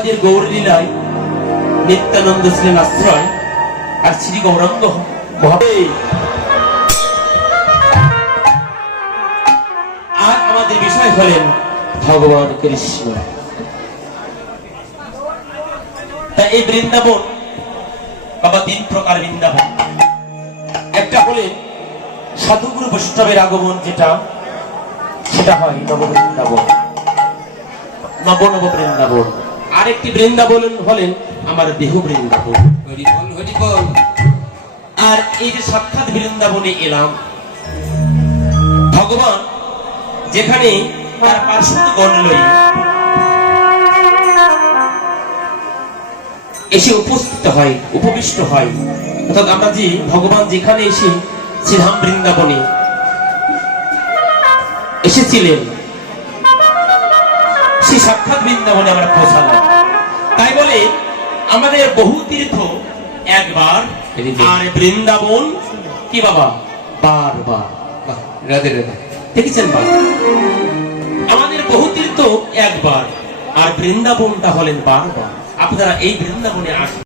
শ্রীবাদীর গৌরলীলায় নিত্যানন্দ ছিলেন আশ্রয়, আর শ্রী গৌরাঙ্গ আর আমাদের বিষয় হলেন ভগবান কৃষ্ণ। তা এই বৃন্দাবন বাবা 3 প্রকার বৃন্দাবন। একটা হলেন সাধুগুরু বৈষ্ণবের আগমন, সেটা হয় নববৃন্দাবন, নব বৃন্দাবন। আরেকটি বৃন্দাবন হলেন আমার দেহ বৃন্দাবন। আর এই যে সাক্ষাৎ বৃন্দাবনে এলাম, ভগবান যেখানে তার পার্শ্বগণ লই এসে উপস্থিত হয়, উপবিষ্ট হয়, অর্থাৎ আমরা যে ভগবান যেখানে এসে শ্রীধাম বৃন্দাবনে এসেছিলেন, সেই সাক্ষাৎ বৃন্দাবনে আমরা পৌঁছালাম। তাই বলে আমাদের বহু তীর্থ একবার, আর বৃন্দাবন কি বাবা বারবার। রাধে রাধে, দেখেছেন বাবা, আমাদের বহু তীর্থ একবার, আর বৃন্দাবনটা হলেন বারবার। আপনারা এই বৃন্দাবনে আসুন।